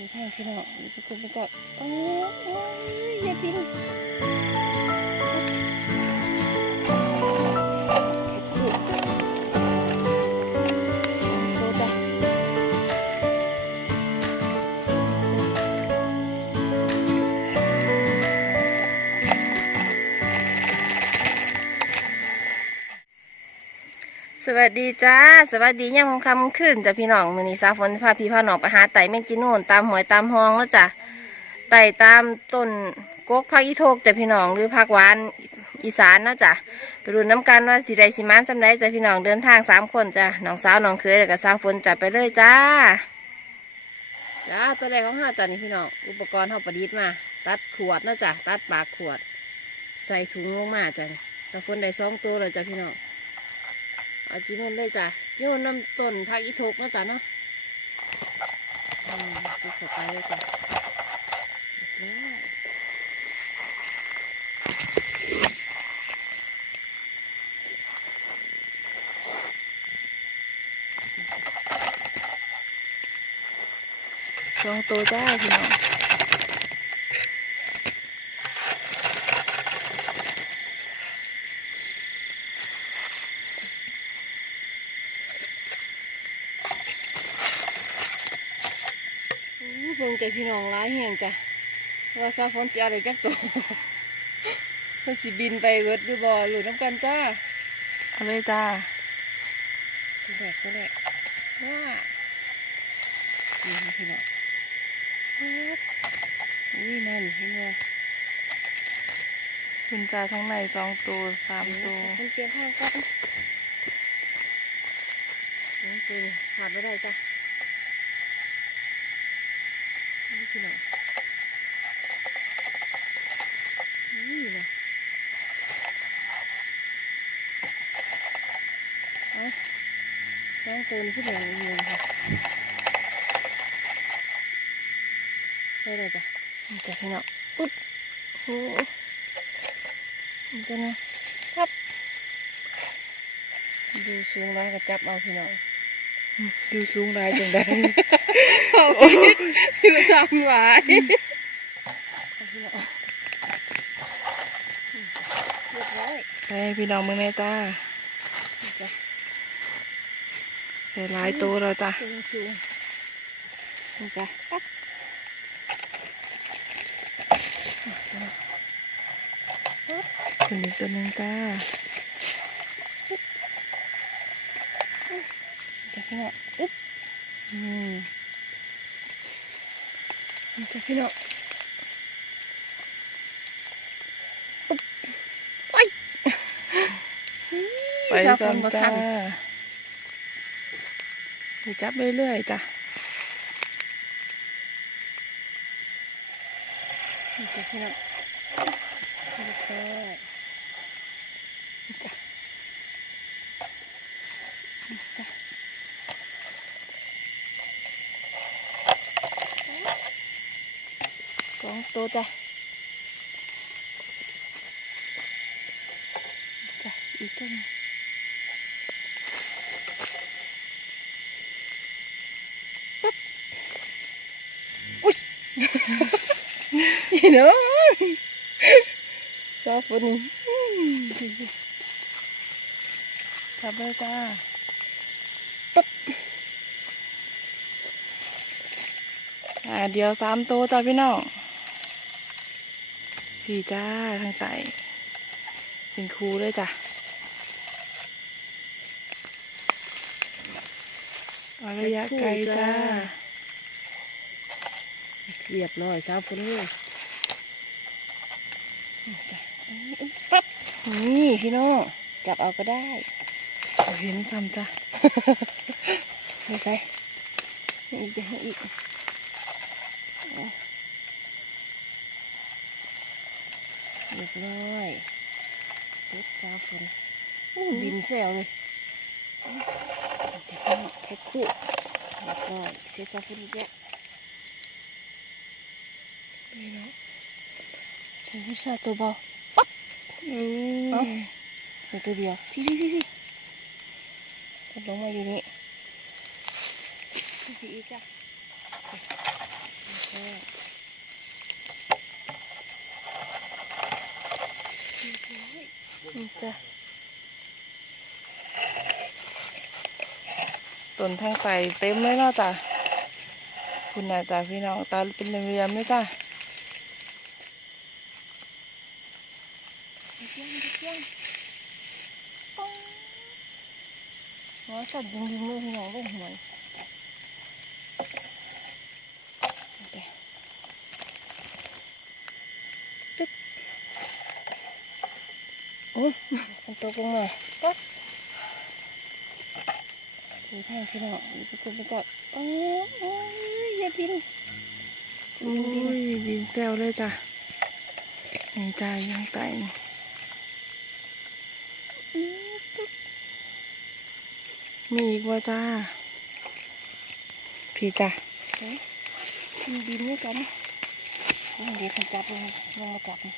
ดูทางพี่น้องทุกคนก็โอ้ยอย่าพิน สวัสดีจ้า สวัสดีย่ำคำขึ้นจ้ะพี่น้องมือนี้สาวฝนพาพี่พาหนองไปหาไต่แมงจีนูนตามหอยตามหองแล้วจ้ะไต่ตามต้นกกพักอีโทกจ้ะพี่น้องหรือพักหวานอีสานเนาะจ้ะไปดูน้ำกันว่าสีใดสีมันสำใดจ้ะพี่น้องเดินทางสามคนจ้ะน้องสาวน้องเคยแล้วก็สาวฝนจ้ะไปเลยจ้าจ้าตัวแรกของห้าจ้ะนี่พี่น้องอุปกรณ์เขาประดิษฐ์มา ตัดขวดเนาะจ้ะตัดปากขวด ใส่ถุงลงมาจ้ะสาวฝนได้สองตัวเลยจ้ะพี่น้อง เอาจีนุ่นเลยจ้ะโยนน้ำต้นพักอีทกนะจ๊ะเนาะซุกเข้าไปเลยจ้ะเรียบร้อยสองตัวจ้าพี่น้อง อู้เบิ่งใจพี่น้องร้ายแหงจ้ะว่าซาฝนจะอะไรจักตัวเพิ่นสิบินไปเวิร์ดหรือบ่หรือน้ำกันจ้าเอาเลยจ้าตัวแรกตัวแรกว้านี่นะพี่น้องปึ๊บอุ้ยนั่นเห็นไหมคุณจ้าทั้งในสองตัวสามตัวมันเปลี่ยนทางก่อนน้องตัวขาดไม่ได้จ้ะนี่พี่น้องนี่นะเอา น้องเตัวนี้พี่น้องอยู่ค่ะใช่เลยจ้ะนี่จ้ะพี่น้องปุ๊บโอ้นี่จ้ะนะครับดูสูงไร้ก็จับเอาพี่น้องอยู่สูงได้จังได้คือทำไว้พี่น้องเรียบร้อยไปพี่น้องมึงแน่จ้า นี่จ้ะ ได้หลายตัวแล้วจ้าสูงสูงนี่จ้ะปั๊บคุณอีกตัวหนึ่งจ้าจ้ะพี่น้องอึ๊บอืมนี่จ้ะพี่น้องปุ๊บโอ้ยไปสาวฝกันบ่จ้าทันไป จับเรื่อยๆจ้านี่จ้ะพี่น้องเรียบร้อยนี่จ้ะนี่จ้ะสองตัวจ้ะจ้ะอีกตัวหนึงปึ๊บอุ้ย นี่เนาะซอฟต์นี่อืมจับเลยจ้าปึ๊บอ่าเดี๋ยวสามตัวจ้าพี่น้องพี่จ้าทางใส่เป็นครูเลยจ้ะระยะไกลจ้าเรียบร้อยสาวฝนเลยนี่จ้ะปั๊บ นี่พี่น้องจับเอาก็ได้เอาเห็นซ้ำจ้ะใส่ใส่อีกจ้ะอีกเรียบร้อยเซ็ตสาวฝนอู้บินแซวเลยจะต้องแพ็คคู่เรียบร้อยเซ็ตสาวฝนอีกแล้วนี่เนาะใส่วิชาตัวเบาโอ้ เอ้ายตัวตัวเดียวพี่พี่พี่พี่กลงมาอยู่นี่พี่อีกจ้ะท้นี่จ้ะต้นทางไตเต็มเลยเนาะจ้ะคุณน่ะจ้ะพี่น้องตาเป็นเหลี่ยมๆเลยจ้ะ เจียงเจียงปอง หัวสัตว์ยิงยิงเลยพี่น้องเลยหวยเดี๋ยวตึ๊ดโอ้ยมันตกลงมาปั๊บดูทางพี่น้องดูจุดไปก่อนโอ้ยโอ้ยอย่าบินโอ้ยบินแซวเลยจ้ะนี่จ้ะยังไตนี่ อื้อตึ๊ด มีอีกว่าจ้า พี่จ้ะเฮ้ยมันบินด้วยกันนี่เดี๋ยวผมจับลงลงมาจับนี่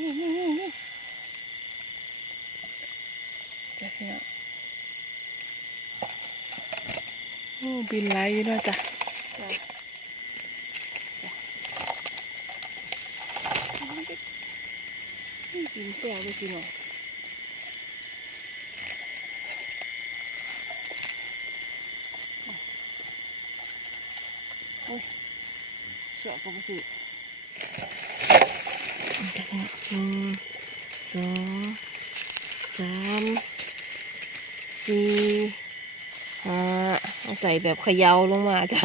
นี่นี่นี่นี่จ้ะพี่น้องโอ้บินไหลอยู่เนาะจ้ะจ้ะจ้ะนี่บิน แซวเลยพี่น้องโอ้ยเสือกกับสิจ้ะพี่น้องหนึ่งสองสามสี่ห้าเอาใส่แบบเขย่าลงมาจ้ะ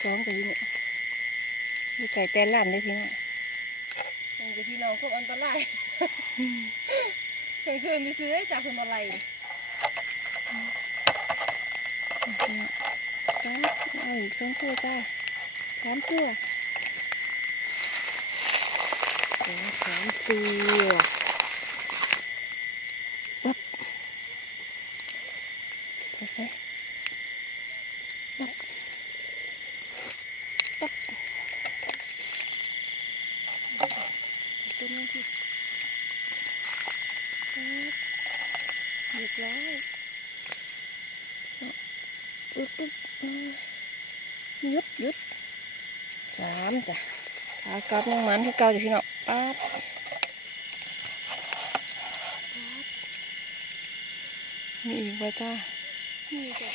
สองตัวนี้เนี่ยมีไก่แตนล่ำเลยพี่น้อง มับพี่น้องพวกอันตรายกลางคืนที่ซื้อจากคนอะไรจ้าเอาอีกสองตัวจ้าสามตัวสองสามตัวปั๊บไปใส่ปั๊บ ปั๊บตัวนี้ที่ปั๊บเรียบร้อยปึ๊บปึ๊บอืมหยุดหยุดสาม จ้ะขากลับน้องหมันที่เก่าจ้ะพี่น้องปั๊บมีอีกว่าจ้านี่จ้ะ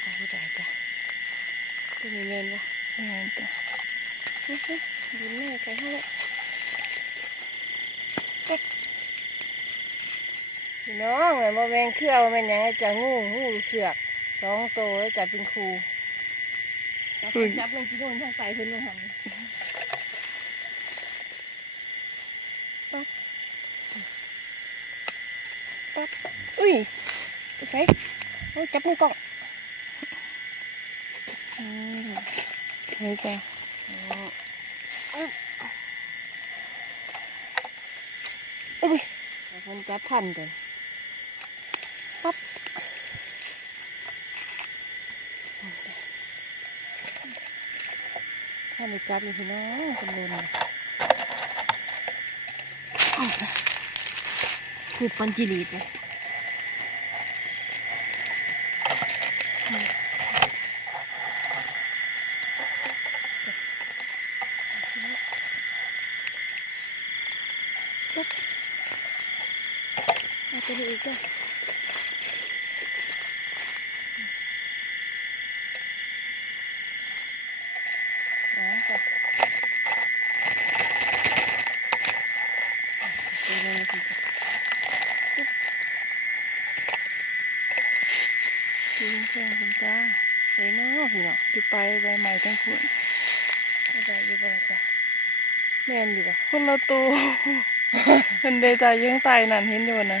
เอาได้จ้ะ ตัวนี้เงินวะนี่ไงจ้ะอื้อหือบินแม่ไก่ให้แล้วพี่น้องเลยมาแมงเครือมาแมงหยังไงจะงูงูลูกเสือกสองตัวแล้วจะเป็นครูจับเพิ่นจับลงที่โน่นทางใต้เพิ่นลงหันปั๊บปั๊บอุ้ยไปใส่โอ้ยจับมือกล้อง อืมใช่จ้ะอุ้ยแล้วคนจับพันเดินปั๊บถ้าไม่จับอยู่พี่น้องเป็นเลนเลยเอาไปคูปันจิรีดเลยเอาตัวนี้อีก จ้ะสองจ้ะตัวนี้สิจุ๊บกินแค่คุณจ้าใส่น้อพี่น้องจะไปใบใหม่ทั้งคุณไม่ได้อยู่บ่จ้ะแม่นอยู่บ่คนละตัวมันเดจ้ายังไตนั่นเห็นอยู่นะ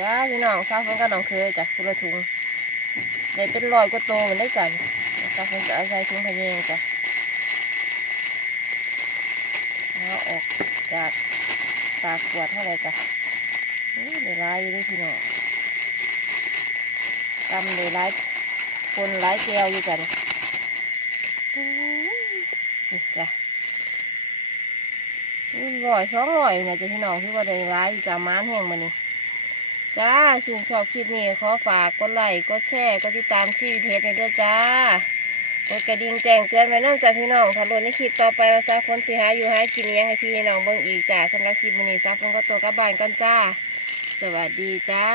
จ้าพี่น้องซาฝนกับน้องเคยจ้ะคนละถุงได้เป็นรอยกว่าโตเหมือนได้จ้ะซาฝนจะอาใส่ถุงพะเยงจ้ะเอาออกจากตากขวดเท่าไรจ้ะเลยวลายอยู่ด้วยพี่น้องกำเดี๋ยวลายคนลายแก้วอยู่จ้ะนี่อู้นี่จ้ะอู้ร้อยสองร้อยนะจ้ะพี่น้องที่ว่าได้ลายอยู่จ้ะม้านแห้งมานี่ จ้าชื่นชอบคลิปนี้ขอฝากกดไลค์กดแชร์กดติดตามชีวิตเทสในเด้อจ้ากดกระดิ่งแจ้งเตือนไว้น้ำจากพี่น้องถ้าโหลดในคลิปต่อไปว่าซาฝนสิหาอยู่ให้กินยังให้พี่น้องเบิ่งอีกจ้าสำหรับคลิปนี้ซาฝนก็ตัวกับบ้านกันจ้า สวัสดีจ้า